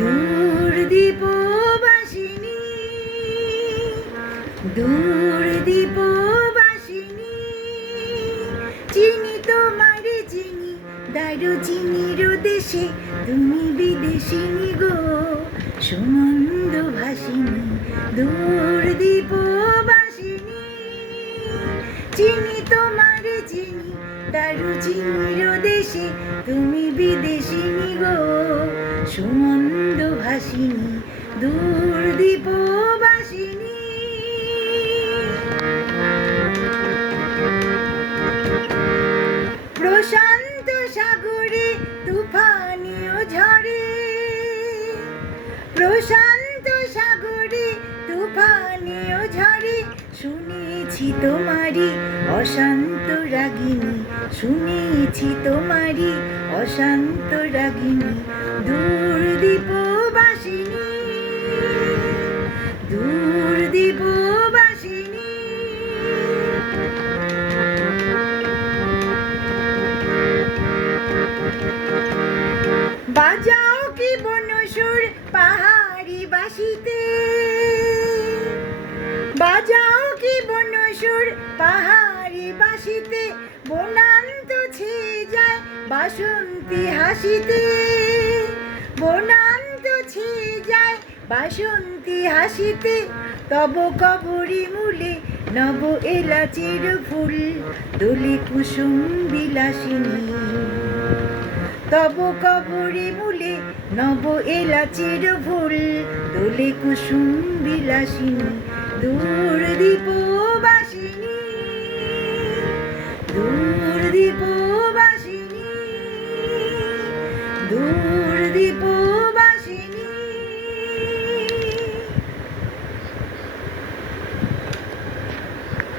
দূর দীপবাসিনী, দূর দীপবাসিনী, চিনি তোমারে চিনি, দারুচিনির দেশে তুমি বিদেশিনী গো, সুমন্দ ভাসিনী। দূর দীপবাসিনী, চিনি তোমারে চিনি, দারুচিনির দেশে তুমি বিদেশিনী গো, সুমন্দ ভাসিনী। দূর দীপবাসিনী। প্রশান্ত সাগরে তুফানীয় ঝড়ে, প্রশান্ত সাগরে তুফানীয় ঝড়ে, শুনেছি তোমারি অশান্ত রাগিনী, শুনেছি তোমারি অশান্ত রাগিনী। দূর দীপবাসিনী, দূর দীপবাসিনী। বাজাও কি বনসুর পাহাড়ি বাসিতে, বাজাও কি বনসুর পাহাড়ি বাসিতে, বনান্ত ছেয়ে যায় বাসন্তী হাসিতে, বনান্ত ছেয়ে যায় বাসন্তী হাসিতে। তব কবরী মূলে নব এলাচের ফুল, দোলে কুসুম বিলাসিনী। তব কবরী মূলে নব এলাচের ফুল, দোলে কুসুম বিলাসিনী। দূর দীপবাসিনী, দূর দীপ